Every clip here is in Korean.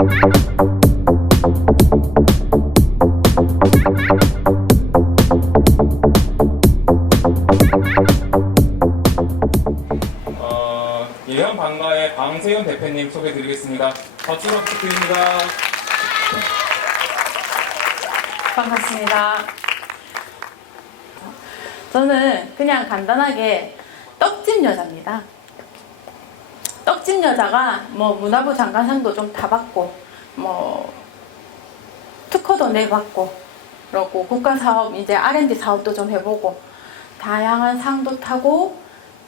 예현 방가의 방세현 대표님 소개드리겠습니다. 박수로 부탁드립니다. 반갑습니다. 저는 그냥 간단하게 떡집 여자입니다. 떡집 여자가 뭐 문화부 장관상도 좀 타봤고, 뭐 특허도 내봤고, 그리고 국가사업 이제 R&D 사업도 좀 해보고, 다양한 상도 타고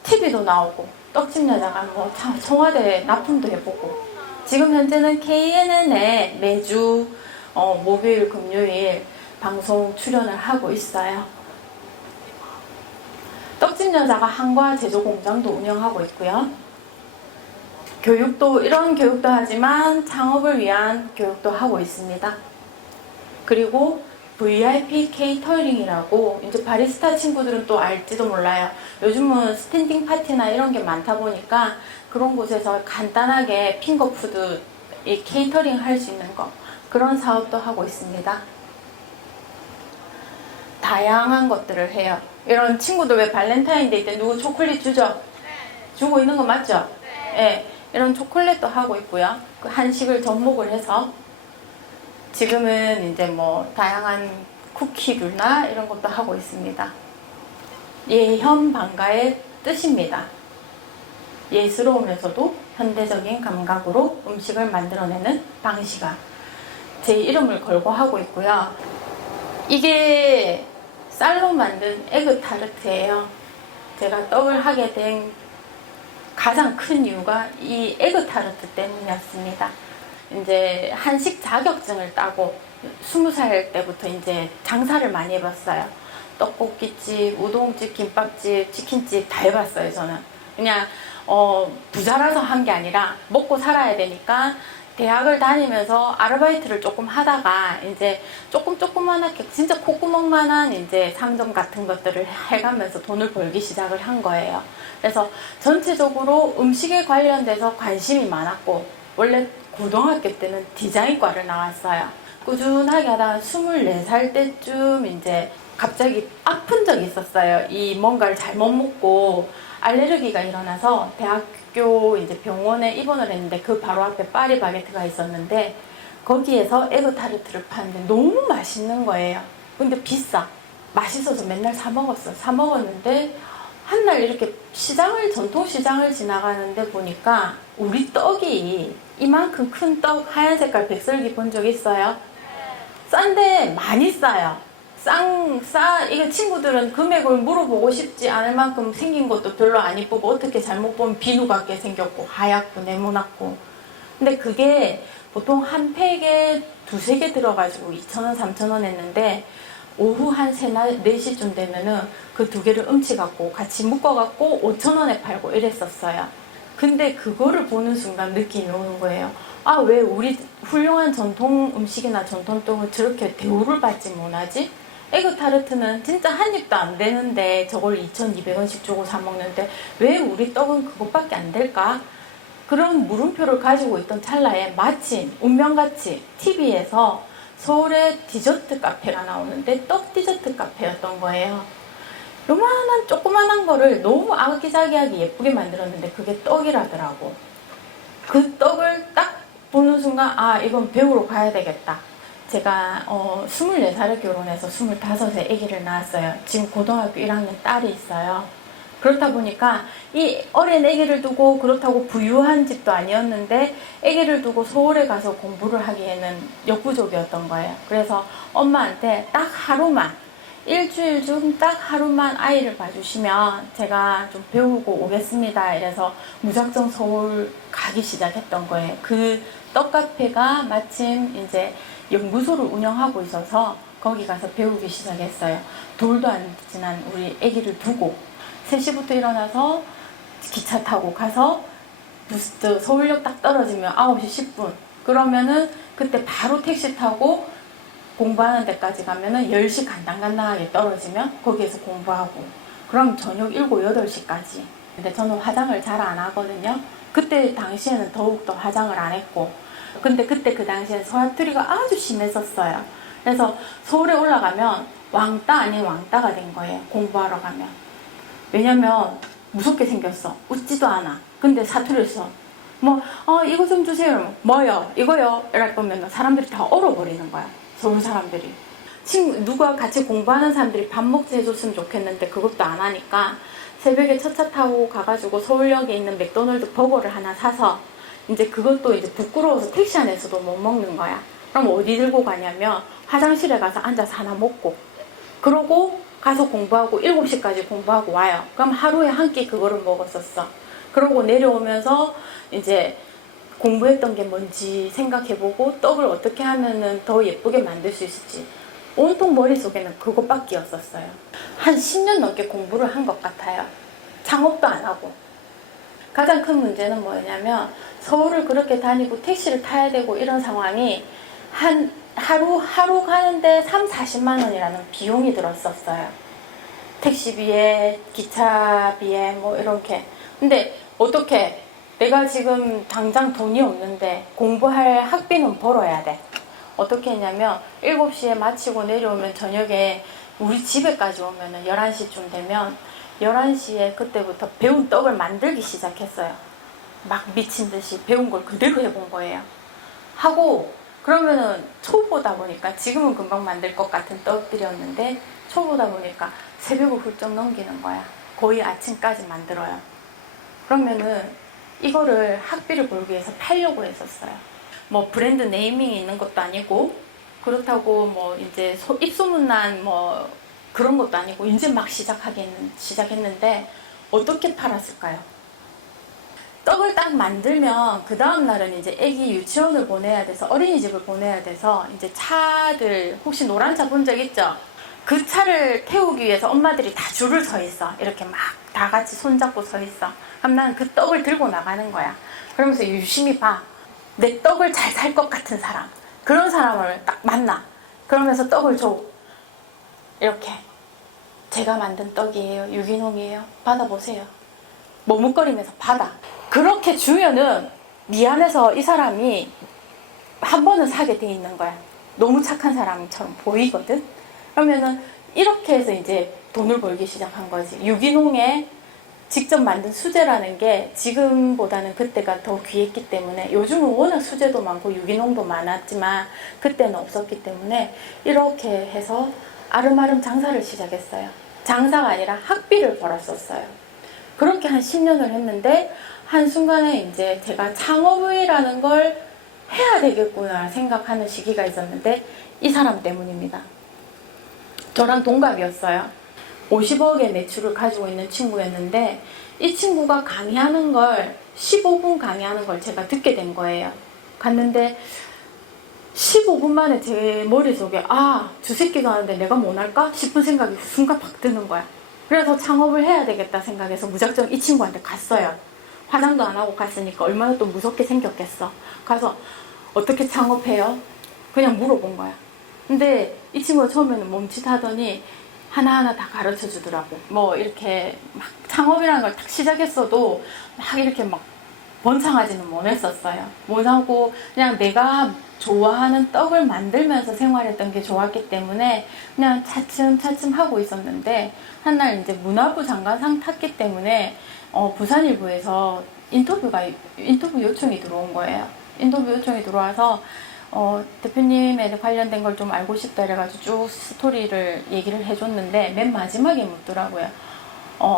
TV도 나오고, 떡집 여자가 뭐 청와대 납품도 해보고, 지금 현재는 KNN에 매주 목요일 금요일 방송 출연을 하고 있어요. 떡집 여자가 한과 제조 공장도 운영하고 있고요. 교육도, 이런 교육도 하지만 창업을 위한 교육도 하고 있습니다. 그리고 VIP 케이터링이라고, 이제 바리스타 친구들은 또 알지도 몰라요. 요즘은 스탠딩 파티나 이런 게 많다 보니까 그런 곳에서 간단하게 핑거푸드 이 케이터링 할 수 있는 거, 그런 사업도 하고 있습니다. 다양한 것들을 해요. 이런 친구들 왜 발렌타인데이 때 누구 초콜릿 주죠? 주고 있는 거 맞죠? 네. 이런 초콜릿도 하고 있고요. 그 한식을 접목을 해서 지금은 이제 뭐 다양한 쿠키류나 이런 것도 하고 있습니다. 예현 방가의 뜻입니다. 예스러우면서도 현대적인 감각으로 음식을 만들어내는 방시가 제 이름을 걸고 하고 있고요. 이게 쌀로 만든 에그 타르트예요. 제가 떡을 하게 된 가장 큰 이유가 이 에그 타르트 때문이었습니다. 이제 한식 자격증을 따고 20살 때부터 이제 장사를 많이 해봤어요. 떡볶이집, 우동집, 김밥집, 치킨집 다 해봤어요. 저는 그냥 부자라서 한 게 아니라 먹고 살아야 되니까 대학을 다니면서 아르바이트를 조금 하다가 이제 조그만하게 진짜 콧구멍만한 이제 상점 같은 것들을 해가면서 돈을 벌기 시작을 한 거예요. 그래서 전체적으로 음식에 관련돼서 관심이 많았고, 원래 고등학교 때는 디자인과를 나왔어요. 꾸준하게 하다가 24살 때쯤 이제 갑자기 아픈 적이 있었어요. 이 뭔가를 잘못 먹고 알레르기가 일어나서 대학교 이제 병원에 입원을 했는데, 그 바로 앞에 파리바게트가 있었는데 거기에서 에그 타르트를 파는데 너무 맛있는 거예요. 근데 비싸. 맛있어서 맨날 사 먹었어. 사 먹었는데 한날 이렇게 전통시장을 지나가는데 보니까 우리 떡이 이만큼 큰 떡, 하얀 색깔 백설기 본 적 있어요? 싼데 많이 싸요. 이게 친구들은 금액을 물어보고 싶지 않을 만큼 생긴 것도 별로 안 이쁘고, 어떻게 잘못 보면 비누 같게 생겼고 하얗고 네모났고. 근데 그게 보통 한 팩에 2-3개 들어가지고 2,000원, 3,000원 했는데, 오후 한 4시쯤 되면은 그 2개를 훔치갖고 같이 묶어갖고 5,000원에 팔고 이랬었어요. 근데 그거를 보는 순간 느낌이 오는 거예요. 아, 왜 우리 훌륭한 전통 음식이나 전통떡을 저렇게 대우를 받지 못하지? 에그 타르트는 진짜 한 입도 안 되는데 저걸 2,200원씩 주고 사 먹는데 왜 우리 떡은 그것밖에 안 될까? 그런 물음표를 가지고 있던 찰나에 마침 운명같이 TV에서 서울에 디저트 카페가 나오는데 떡 디저트 카페였던 거예요. 요만한 조그만한 거를 너무 아기자기하게 예쁘게 만들었는데 그게 떡이라더라고. 그 떡을 딱 보는 순간, 아, 이건 배우러 가야 되겠다. 제가 24살에 결혼해서 25에 아기를 낳았어요. 지금 고등학교 1학년 딸이 있어요. 그렇다 보니까 이 어린 아기를 두고, 그렇다고 부유한 집도 아니었는데 아기를 두고 서울에 가서 공부를 하기에는 역부족이었던 거예요. 그래서 엄마한테 딱 하루만, 일주일 중 딱 하루만 아이를 봐주시면 제가 좀 배우고 오겠습니다. 이래서 무작정 서울 가기 시작했던 거예요. 그 떡카페가 마침 이제 연구소를 운영하고 있어서 거기 가서 배우기 시작했어요. 돌도 안 지난 우리 아기를 두고 3시부터 일어나서 기차 타고 가서 부스트 서울역 딱 떨어지면 9시 10분. 그러면은 그때 바로 택시 타고 공부하는 데까지 가면은 10시 간당간당하게 떨어지면 거기에서 공부하고, 그럼 저녁 7, 8시까지. 근데 저는 화장을 잘 안 하거든요. 그때 당시에는 더욱더 화장을 안 했고, 근데 그때 그 당시에 소화투리가 아주 심했었어요. 그래서 서울에 올라가면 왕따 아닌 왕따가 된 거예요. 공부하러 가면. 왜냐면 무섭게 생겼어. 웃지도 않아. 근데 사투리를 써. 뭐 이거 좀 주세요. 뭐요? 이거요? 이럴 거면 사람들이 다 얼어버리는 거야. 서울 사람들이. 누가 같이 공부하는 사람들이 밥 먹지 해줬으면 좋겠는데 그것도 안 하니까 새벽에 첫차 타고 가가지고 서울역에 있는 맥도날드 버거를 하나 사서 이제 그것도 이제 부끄러워서 택시 안에서도 못 먹는 거야. 그럼 어디 들고 가냐면 화장실에 가서 앉아서 하나 먹고 그러고 가서 공부하고 7시까지 공부하고 와요. 그럼 하루에 한 끼 그거를 먹었었어. 그러고 내려오면서 이제 공부했던 게 뭔지 생각해보고 떡을 어떻게 하면은 더 예쁘게 만들 수 있을지 온통 머릿속에는 그것밖에 없었어요. 한 10년 넘게 공부를 한 것 같아요. 창업도 안 하고. 가장 큰 문제는 뭐냐면 서울을 그렇게 다니고 택시를 타야 되고 이런 상황이 하루 가는데 3, 40만 원이라는 비용이 들었었어요. 택시비에 기차비에 뭐 이렇게. 근데 어떻게 내가 지금 당장 돈이 없는데 공부할 학비는 벌어야 돼. 어떻게 했냐면 7시에 마치고 내려오면 저녁에 우리 집에까지 오면은 11시쯤 되면 11시에 그때부터 배운 떡을 만들기 시작했어요. 막 미친 듯이 배운 걸 그대로 해본 거예요. 하고 그러면은 초보다 보니까 지금은 금방 만들 것 같은 떡들이었는데 초보다 보니까 새벽을 훌쩍 넘기는 거야. 거의 아침까지 만들어요. 그러면은 이거를 학비를 벌기 위해서 팔려고 했었어요. 뭐 브랜드 네이밍이 있는 것도 아니고 그렇다고 뭐 이제 입소문난 뭐 그런 것도 아니고 이제 막 시작했는데 어떻게 팔았을까요? 떡을 딱 만들면 그 다음 날은 이제 애기 유치원을 보내야 돼서 어린이집을 보내야 돼서 이제 차들 혹시 노란 차 본 적 있죠? 그 차를 태우기 위해서 엄마들이 다 줄을 서 있어. 이렇게 막 다 같이 손잡고 서 있어. 그럼 난 그 떡을 들고 나가는 거야. 그러면서 유심히 봐. 내 떡을 잘 살 것 같은 사람. 그런 사람을 딱 만나. 그러면서 떡을 줘. 이렇게. 제가 만든 떡이에요. 유기농이에요. 받아보세요. 머뭇거리면서 받아. 그렇게 주면은 미안해서 이 사람이 한 번은 사게 돼 있는 거야. 너무 착한 사람처럼 보이거든. 그러면은 이렇게 해서 이제 돈을 벌기 시작한 거지. 유기농에 직접 만든 수제라는 게 지금보다는 그때가 더 귀했기 때문에 요즘은 워낙 수제도 많고 유기농도 많았지만 그때는 없었기 때문에 이렇게 해서 아름아름 장사를 시작했어요. 장사가 아니라 학비를 벌었었어요. 그렇게 한 10년을 했는데 한순간에 이제 제가 창업이라는 걸 해야 되겠구나 생각하는 시기가 있었는데 이 사람 때문입니다. 저랑 동갑이었어요. 50억의 매출을 가지고 있는 친구였는데 이 친구가 강의하는 걸 15분 강의하는 걸 제가 듣게 된 거예요. 갔는데 15분 만에 제 머릿속에 저 새끼도 하는데 내가 뭐 할까 싶은 생각이 순간 팍 드는 거야. 그래서 창업을 해야 되겠다 생각해서 무작정 이 친구한테 갔어요. 화장도 안 하고 갔으니까 얼마나 또 무섭게 생겼겠어. 가서 어떻게 창업해요? 그냥 물어본 거야. 근데 이 친구가 처음에는 멈칫하더니 하나하나 다 가르쳐 주더라고. 뭐 이렇게 막 창업이라는 걸 딱 시작했어도 막 이렇게 막 번창하지는 못했었어요. 못하고 그냥 내가 좋아하는 떡을 만들면서 생활했던 게 좋았기 때문에 그냥 차츰차츰 하고 있었는데 한날 이제 문화부 장관상 탔기 때문에 부산일보에서 인터뷰 요청이 들어온 거예요. 인터뷰 요청이 들어와서 대표님에 관련된 걸 좀 알고 싶다 이래가지고 쭉 스토리를 얘기를 해줬는데 맨 마지막에 묻더라고요.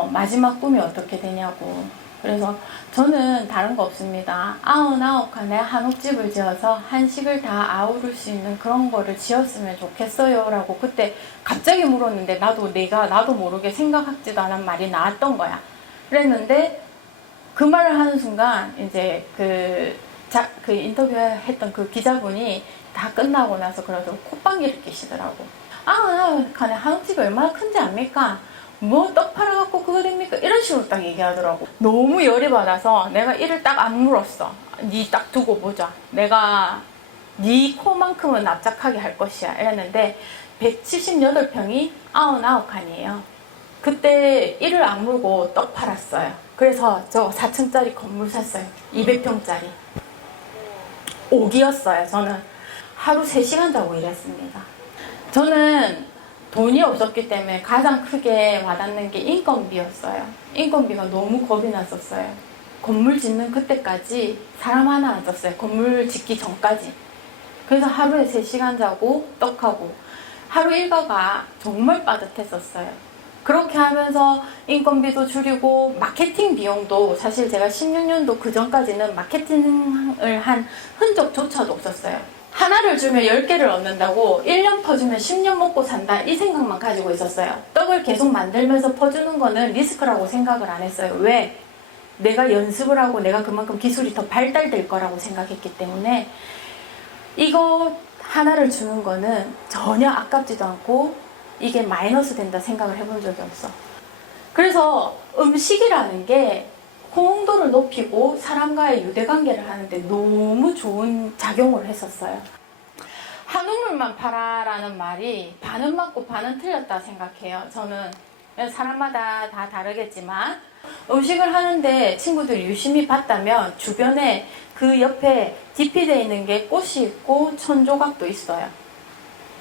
마지막 꿈이 어떻게 되냐고. 그래서 저는 다른 거 없습니다. 99칸에 한옥집을 지어서 한식을 다 아우를 수 있는 그런 거를 지었으면 좋겠어요 라고 그때 갑자기 물었는데 나도 모르게 생각하지도 않은 말이 나왔던 거야. 그랬는데 그 말을 하는 순간 이제 그 인터뷰했던 그 기자분이 다 끝나고 나서 그래도 콧방귀를 끼시더라고. 칸에 한옥집이 얼마나 큰지 압니까? 뭐 떡 팔아갖고 그거 됩니까? 이런 식으로 딱 얘기하더라고. 너무 열이 받아서 내가 이를 딱 안 물었어. 니 딱 두고 보자. 내가 니 코만큼은 납작하게 할 것이야. 이랬는데 178평이 99칸이에요. 그때 이를 안 물고 떡 팔았어요. 그래서 저 4층짜리 건물 샀어요. 200평짜리. 오기였어요. 저는 하루 3시간 자고 일했습니다. 저는 돈이 없었기 때문에 가장 크게 와닿는 게 인건비였어요. 인건비가 너무 겁이 났었어요. 건물 짓는 그때까지 사람 하나 안 썼어요. 건물 짓기 전까지. 그래서 하루에 3시간 자고 떡하고 하루 일과가 정말 빠듯했었어요. 그렇게 하면서 인건비도 줄이고 마케팅 비용도 사실 제가 16년도 그 전까지는 마케팅을 한 흔적조차도 없었어요. 하나를 주면 10개를 얻는다고 1년 퍼주면 10년 먹고 산다 이 생각만 가지고 있었어요. 떡을 계속 만들면서 퍼주는 거는 리스크라고 생각을 안 했어요. 왜? 내가 연습을 하고 내가 그만큼 기술이 더 발달될 거라고 생각했기 때문에 이거 하나를 주는 거는 전혀 아깝지도 않고 이게 마이너스 된다 생각을 해본 적이 없어. 그래서 음식이라는 게 호응도를 높이고 사람과의 유대관계를 하는데 너무 좋은 작용을 했었어요. 한우물만 팔아라는 말이 반은 맞고 반은 틀렸다 생각해요. 저는 사람마다 다 다르겠지만 음식을 하는데 친구들이 유심히 봤다면 주변에 그 옆에 디피되어 있는 게 꽃이 있고 천조각도 있어요.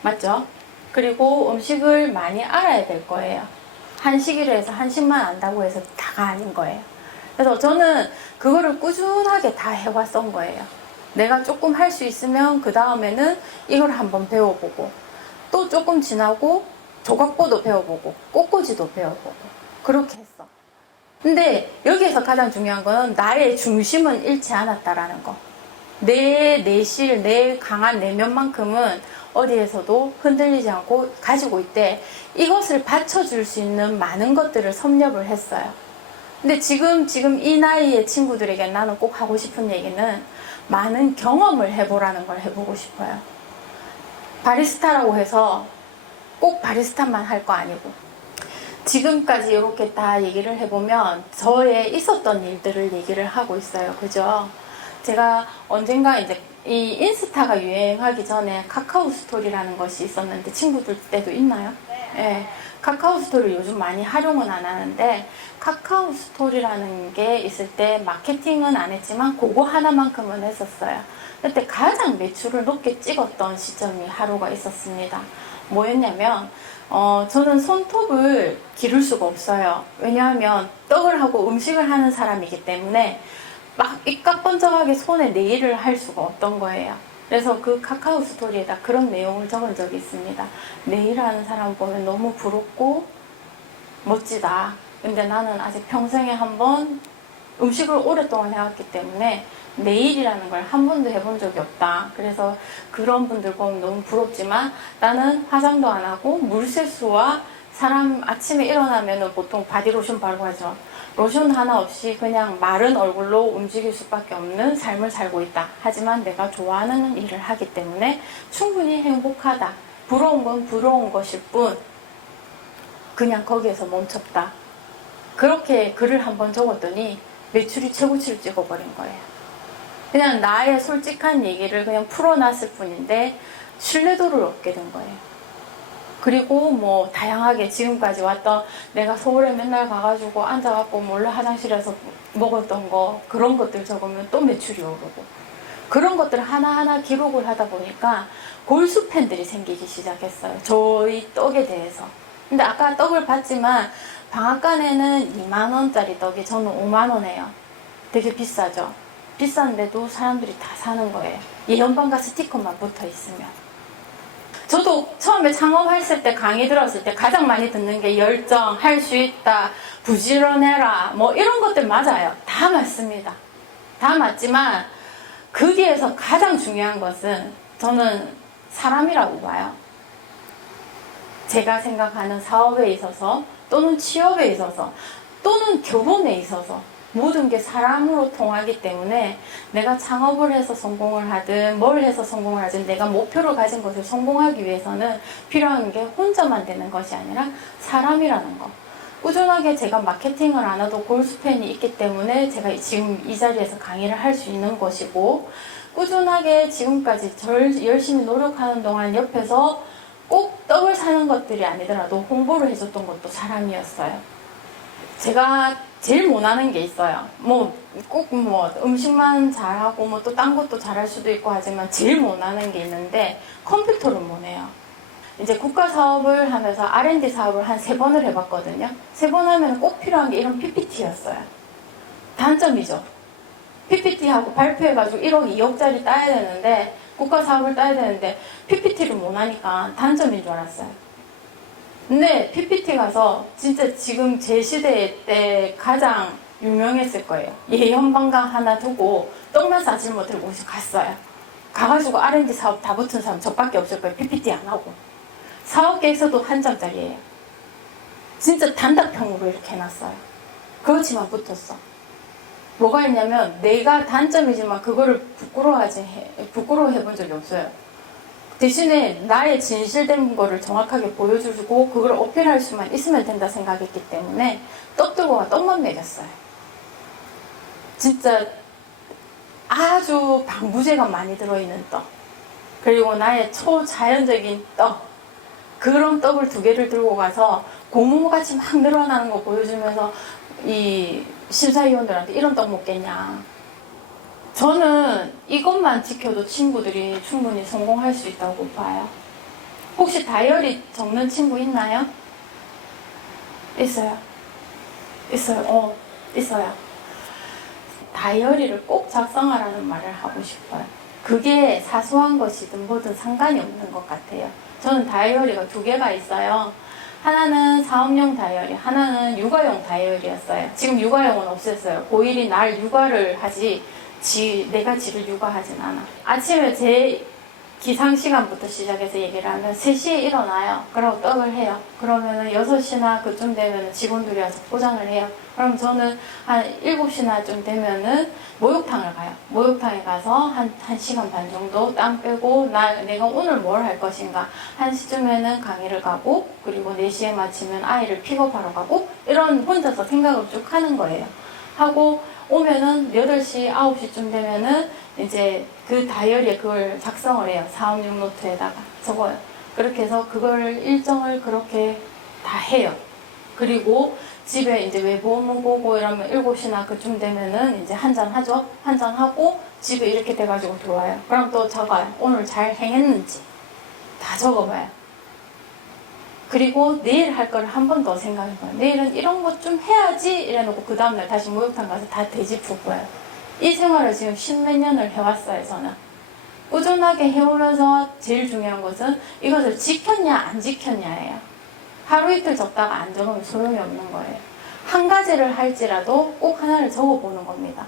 맞죠? 그리고 음식을 많이 알아야 될 거예요. 한식이라 해서 한식만 안다고 해서 다가 아닌 거예요. 그래서 저는 그거를 꾸준하게 다 해왔던 거예요. 내가 조금 할 수 있으면 그 다음에는 이걸 한번 배워보고 또 조금 지나고 조각보도 배워보고 꽃꽂이도 배워보고 그렇게 했어. 근데 여기에서 가장 중요한 건 나의 중심은 잃지 않았다라는 거. 내 내실, 내 강한 내면만큼은 어디에서도 흔들리지 않고 가지고 있대. 이것을 받쳐줄 수 있는 많은 것들을 섭렵을 했어요. 근데 지금 이 나이의 친구들에게 나는 꼭 하고 싶은 얘기는 많은 경험을 해보라는 걸 해보고 싶어요. 바리스타라고 해서 꼭 바리스타만 할 거 아니고 지금까지 이렇게 다 얘기를 해보면 저의 있었던 일들을 얘기를 하고 있어요. 그죠? 제가 언젠가 이제 이 인스타가 유행하기 전에 카카오 스토리라는 것이 있었는데 친구들 때도 있나요? 네. 카카오 스토리를 요즘 많이 활용은 안 하는데 카카오 스토리라는 게 있을 때 마케팅은 안 했지만 그거 하나만큼은 했었어요. 그때 가장 매출을 높게 찍었던 시점이 하루가 있었습니다. 뭐였냐면 저는 손톱을 기를 수가 없어요. 왜냐하면 떡을 하고 음식을 하는 사람이기 때문에 막 입가번쩍하게 손에 네일을 할 수가 없던 거예요. 그래서 그 카카오 스토리에다 그런 내용을 적은 적이 있습니다. 네일하는 사람 보면 너무 부럽고 멋지다. 근데 나는 아직 평생에 한번 음식을 오랫동안 해왔기 때문에 네일이라는 걸 한 번도 해본 적이 없다. 그래서 그런 분들 보면 너무 부럽지만 나는 화장도 안 하고 물세수와 사람 아침에 일어나면 보통 바디로션 바르고 하죠. 로션 하나 없이 그냥 마른 얼굴로 움직일 수밖에 없는 삶을 살고 있다. 하지만 내가 좋아하는 일을 하기 때문에 충분히 행복하다. 부러운 건 부러운 것일 뿐 그냥 거기에서 멈췄다. 그렇게 글을 한번 적었더니 매출이 최고치를 찍어버린 거예요. 그냥 나의 솔직한 얘기를 그냥 풀어놨을 뿐인데 신뢰도를 얻게 된 거예요. 그리고 뭐 다양하게 지금까지 왔던 내가 서울에 맨날 가가지고 앉아갖고 몰래 화장실에서 먹었던 거 그런 것들 적으면 또 매출이 오르고 그런 것들 하나하나 기록을 하다 보니까 골수 팬들이 생기기 시작했어요. 저희 떡에 대해서. 근데 아까 떡을 봤지만 방앗간에는 2만원짜리 떡이 저는 5만원이에요. 되게 비싸죠. 비싼데도 사람들이 다 사는 거예요. 예언방과 스티커만 붙어 있으면. 저도 처음에 창업했을 때 강의 들었을 때 가장 많이 듣는 게 열정, 할 수 있다, 부지런해라 뭐 이런 것들 맞아요. 다 맞습니다. 다 맞지만 거기에서 가장 중요한 것은 저는 사람이라고 봐요. 제가 생각하는 사업에 있어서 또는 취업에 있어서 또는 결혼에 있어서 모든 게 사람으로 통하기 때문에 내가 창업을 해서 성공을 하든 뭘 해서 성공을 하든 내가 목표를 가진 것을 성공하기 위해서는 필요한 게 혼자만 되는 것이 아니라 사람이라는 거. 꾸준하게 제가 마케팅을 안 해도 골수팬이 있기 때문에 제가 지금 이 자리에서 강의를 할 수 있는 것이고 꾸준하게 지금까지 열심히 노력하는 동안 옆에서 꼭 떡을 사는 것들이 아니더라도 홍보를 해줬던 것도 사람이었어요. 제가 제일 못하는 게 있어요. 뭐 꼭 뭐 음식만 잘하고 뭐 또 딴 것도 잘할 수도 있고 하지만 제일 못하는 게 있는데 컴퓨터를 못해요. 이제 국가 사업을 하면서 R&D 사업을 한 3번을 해봤거든요. 3번 하면 꼭 필요한 게 이런 PPT였어요. 단점이죠. PPT하고 발표해가지고 1억, 2억짜리 따야 되는데 국가 사업을 따야 되는데 PPT를 못하니까 단점인 줄 알았어요. 근데 PPT 가서 진짜 지금 제 시대 때 가장 유명했을 거예요. 예현방강 하나 두고 떡만 싸질 못하고 갔어요. 가가지고 R&D 사업 다 붙은 사람 저밖에 없을 거예요. PPT 안 하고. 사업 계획서도 한 장짜리예요. 진짜 단답형으로 이렇게 해놨어요. 그렇지만 붙었어. 뭐가 있냐면 내가 단점이지만 그거를 부끄러워해 본 적이 없어요. 대신에 나의 진실된 거를 정확하게 보여주고 그걸 어필할 수만 있으면 된다 생각했기 때문에 떡 들고 가 떡만 먹였어요. 진짜 아주 방부제가 많이 들어있는 떡, 그리고 나의 초자연적인 떡, 그런 떡을 2개를 들고 가서 고무같이 막 늘어나는 거 보여주면서 이 심사위원들한테 이런 떡 먹겠냐. 저는 이것만 지켜도 친구들이 충분히 성공할 수 있다고 봐요. 혹시 다이어리 적는 친구 있나요? 있어요. 있어요. 있어요. 다이어리를 꼭 작성하라는 말을 하고 싶어요. 그게 사소한 것이든 뭐든 상관이 없는 것 같아요. 저는 다이어리가 2개가 있어요. 하나는 사업용 다이어리, 하나는 육아용 다이어리였어요. 지금 육아용은 없앴어요. 고1이 날 육아를 하지 내가 지를 육아하진 않아. 아침에 제 기상시간부터 시작해서 얘기를 하면 3시에 일어나요. 그러고 떡을 해요. 그러면은 6시나 그쯤 되면은 직원들이 와서 포장을 해요. 그럼 저는 한 7시나 좀 되면은 목욕탕을 가요. 목욕탕에 가서 한 1시간 반 정도 땀 빼고 내가 오늘 뭘 할 것인가. 1시쯤에는 강의를 가고, 그리고 4시에 마치면 아이를 픽업하러 가고, 이런 혼자서 생각을 쭉 하는 거예요. 하고 오면은 8시, 9시쯤 되면은 이제 그 다이어리에 그걸 작성을 해요. 사업용 노트에다가 적어요. 그렇게 해서 그걸 일정을 그렇게 다 해요. 그리고 집에 이제 외부 업무 보고 이러면 7시나 그쯤 되면은 이제 한잔 하죠. 한잔 하고 집에 이렇게 돼가지고 들어와요. 그럼 또 적어요. 오늘 잘 행했는지 다 적어봐요. 그리고 내일 할 거를 한 번 더 생각해봐요. 내일은 이런 것 좀 해야지 이래놓고 그 다음날 다시 목욕탕 가서 다 되짚고요. 이 생활을 지금 10몇 년을 해왔어요. 저는 꾸준하게 해오면서 제일 중요한 것은 이것을 지켰냐 안 지켰냐예요. 하루 이틀 적다가 안 적으면 소용이 없는 거예요. 한 가지를 할지라도 꼭 하나를 적어보는 겁니다.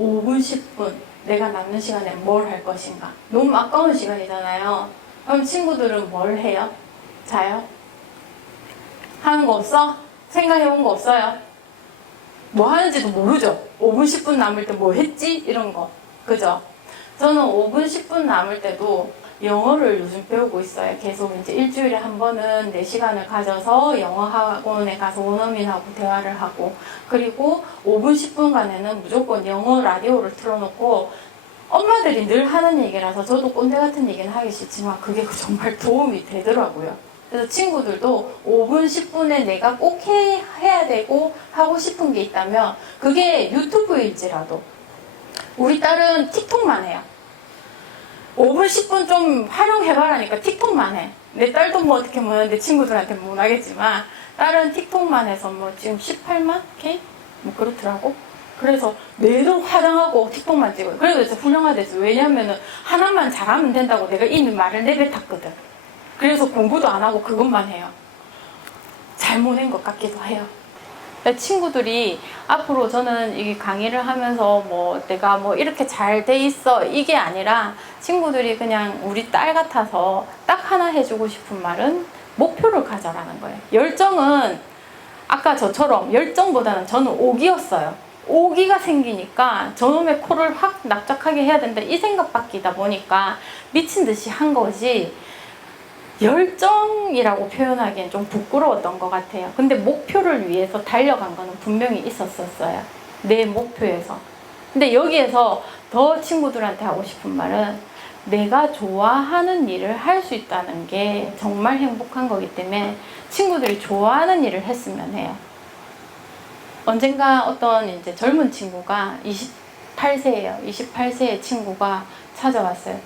5분 10분 내가 남는 시간에 뭘 할 것인가. 너무 아까운 시간이잖아요. 그럼 친구들은 뭘 해요? 자요? 하는 거 없어? 생각해본 거 없어요? 뭐 하는지도 모르죠. 5분 10분 남을 때 뭐 했지? 이런 거. 그죠? 저는 5분 10분 남을 때도 영어를 요즘 배우고 있어요. 계속 이제 일주일에 한 번은 4시간을 가져서 영어 학원에 가서 원어민하고 대화를 하고, 그리고 5분 10분간에는 무조건 영어 라디오를 틀어놓고, 엄마들이 늘 하는 얘기라서 저도 꼰대 같은 얘기는 하기 싫지만 그게 정말 도움이 되더라고요. 그래서 친구들도 5분 10분에 내가 꼭 해야 되고 하고 싶은 게 있다면 그게 유튜브일지라도, 우리 딸은 틱톡만 해요. 5분 10분 좀 활용해봐라니까 틱톡만 해. 내 딸도 뭐 어떻게 뭐 내 친구들한테 못 하겠지만 딸은 틱톡만 해서 뭐 지금 18만 K? 뭐 그렇더라고. 그래서 매일 화장하고 틱톡만 찍어요. 그래서 훌륭하댔어. 왜냐면은 하나만 잘하면 된다고 내가 이미 말을 내뱉었거든. 그래서 공부도 안 하고 그것만 해요. 잘못한 것 같기도 해요. 친구들이 앞으로 저는 이 강의를 하면서 뭐 내가 뭐 이렇게 잘 돼 있어 이게 아니라, 친구들이 그냥 우리 딸 같아서 딱 하나 해주고 싶은 말은 목표를 가져라는 거예요. 열정은 아까 저처럼 열정보다는 저는 오기였어요. 오기가 생기니까 저놈의 코를 확 납작하게 해야 된다 이 생각밖이다 보니까 미친 듯이 한 거지, 열정이라고 표현하기엔 좀 부끄러웠던 것 같아요. 근데 목표를 위해서 달려간 거는 분명히 있었어요. 내 목표에서. 근데 여기에서 더 친구들한테 하고 싶은 말은, 내가 좋아하는 일을 할 수 있다는 게 정말 행복한 거기 때문에 친구들이 좋아하는 일을 했으면 해요. 언젠가 어떤 이제 젊은 친구가 28세예요. 28세의 친구가 찾아왔어요.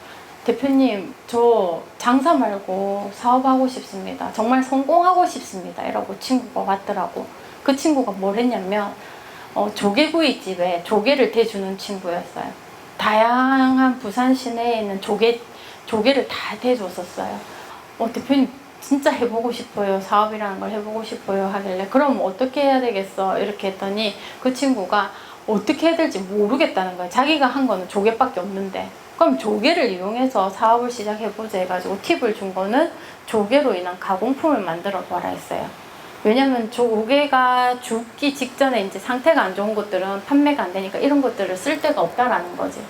대표님, 저 장사 말고 사업하고 싶습니다. 정말 성공하고 싶습니다. 이러고 친구가 왔더라고. 그 친구가 뭘 했냐면 조개구이집에 조개를 대주는 친구였어요. 다양한 부산 시내에 있는 조개를 다 대줬었어요. 대표님 진짜 해보고 싶어요. 사업이라는 걸 해보고 싶어요 하길래 그럼 어떻게 해야 되겠어? 이렇게 했더니 그 친구가 어떻게 해야 될지 모르겠다는 거예요. 자기가 한 거는 조개밖에 없는데 그럼 조개를 이용해서 사업을 시작해보자 해가지고 팁을 준 거는 조개로 인한 가공품을 만들어 보라 했어요. 왜냐면 조개가 죽기 직전에 이제 상태가 안 좋은 것들은 판매가 안 되니까 이런 것들을 쓸 데가 없다라는 거지.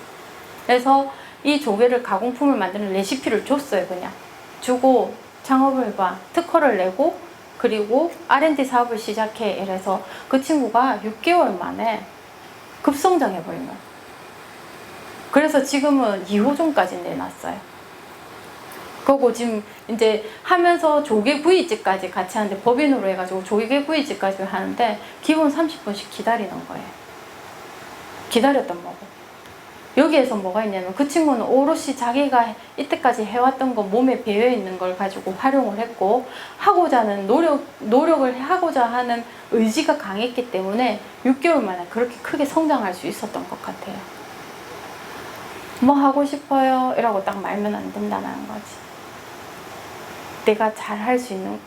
그래서 이 조개를 가공품을 만드는 레시피를 줬어요. 그냥 주고 창업을 해봐, 특허를 내고 그리고 R&D 사업을 시작해 이래서 그 친구가 6개월 만에 급성장해버린 거예요. 그래서 지금은 2호점까지 내놨어요. 그리고 지금 이제 하면서 조개구이집까지 같이 하는데 법인으로 해가지고 조개구이집까지 하는데 기본 30분씩 기다리는 거예요. 기다렸던 거고. 여기에서 뭐가 있냐면 그 친구는 오롯이 자기가 이때까지 해왔던 거 몸에 배어있는 걸 가지고 활용을 했고 하고자 하는 노력을 하고자 하는 의지가 강했기 때문에 6개월 만에 그렇게 크게 성장할 수 있었던 것 같아요. 뭐 하고 싶어요? 이라고 딱 말면 안 된다는 거지. 내가 잘 할 수 있는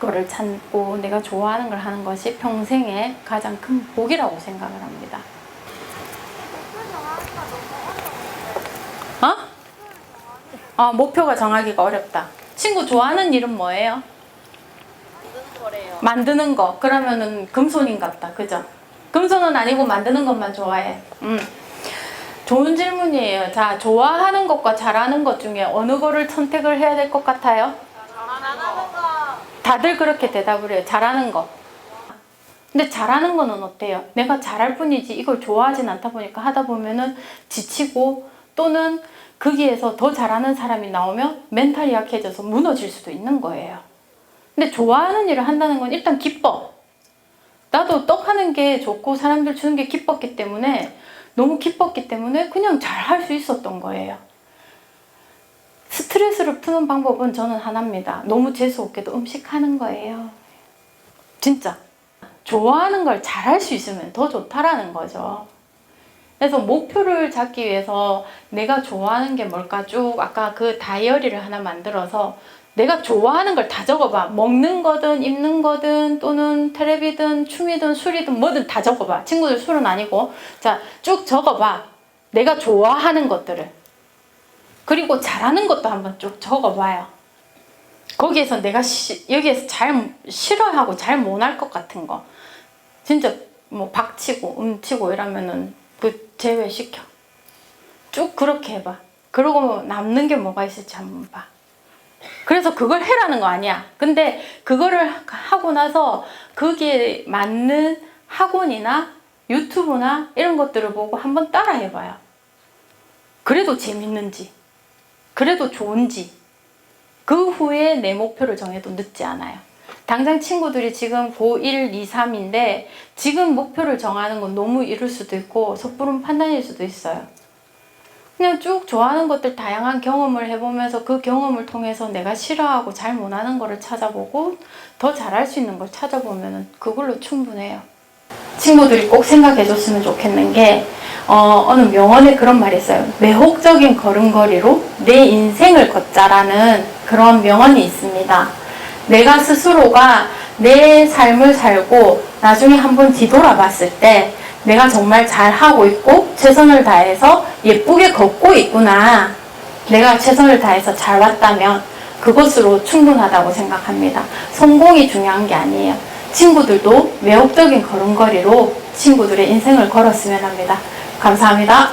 거를 찾고 내가 좋아하는 걸 하는 것이 평생의 가장 큰 복이라고 생각을 합니다. 목표가 정하기가 어렵다. 친구 좋아하는 일은 뭐예요? 만드는 거래요. 만드는 거. 그러면은 금손인갑다. 그죠? 금손은 아니고 만드는 것만 좋아해. 좋은 질문이에요. 자, 좋아하는 것과 잘하는 것 중에 어느 거를 선택을 해야 될 것 같아요? 잘하는 거. 다들 그렇게 대답을 해요. 잘하는 거. 근데 잘하는 거는 어때요? 내가 잘할 뿐이지 이걸 좋아하진 않다 보니까 하다 보면은 지치고 또는 거기에서 더 잘하는 사람이 나오면 멘탈이 약해져서 무너질 수도 있는 거예요. 근데 좋아하는 일을 한다는 건 일단 기뻐. 나도 떡 하는 게 좋고 사람들 주는 게 기뻤기 때문에 너무 기뻤기 때문에 그냥 잘 할 수 있었던 거예요. 스트레스를 푸는 방법은 저는 하나입니다. 너무 재수없게도 음식 하는 거예요. 진짜. 좋아하는 걸 잘할 수 있으면 더 좋다라는 거죠. 그래서 목표를 잡기 위해서 내가 좋아하는 게 뭘까 쭉 아까 그 다이어리를 하나 만들어서 내가 좋아하는 걸 다 적어봐. 먹는 거든 입는 거든 또는 텔레비든 춤이든 술이든 뭐든 다 적어봐. 친구들 술은 아니고 자 쭉 적어봐. 내가 좋아하는 것들을. 그리고 잘하는 것도 한번 쭉 적어봐요. 거기에서 내가 여기에서 잘 싫어하고 잘 못할 것 같은 거 진짜 뭐 박치고 음치고 이러면은 그 제외시켜. 쭉 그렇게 해봐. 그러고 남는 게 뭐가 있을지 한번 봐. 그래서 그걸 해라는 거 아니야. 근데 그거를 하고 나서 거기에 맞는 학원이나 유튜브나 이런 것들을 보고 한번 따라 해봐요. 그래도 재밌는지, 그래도 좋은지, 그 후에 내 목표를 정해도 늦지 않아요. 당장 친구들이 지금 고1, 2, 3인데 지금 목표를 정하는 건 너무 이를 수도 있고 섣부른 판단일 수도 있어요. 그냥 쭉 좋아하는 것들 다양한 경험을 해보면서 그 경험을 통해서 내가 싫어하고 잘 못하는 거를 찾아보고 더 잘할 수 있는 걸 찾아보면 그걸로 충분해요. 친구들이 꼭 생각해 줬으면 좋겠는 게 어느 명언에 그런 말이 있어요. 매혹적인 걸음걸이로 내 인생을 걷자라는 그런 명언이 있습니다. 내가 스스로가 내 삶을 살고 나중에 한번 뒤돌아봤을 때 내가 정말 잘하고 있고 최선을 다해서 예쁘게 걷고 있구나. 내가 최선을 다해서 잘 왔다면 그것으로 충분하다고 생각합니다. 성공이 중요한 게 아니에요. 친구들도 매혹적인 걸음걸이로 친구들의 인생을 걸었으면 합니다. 감사합니다.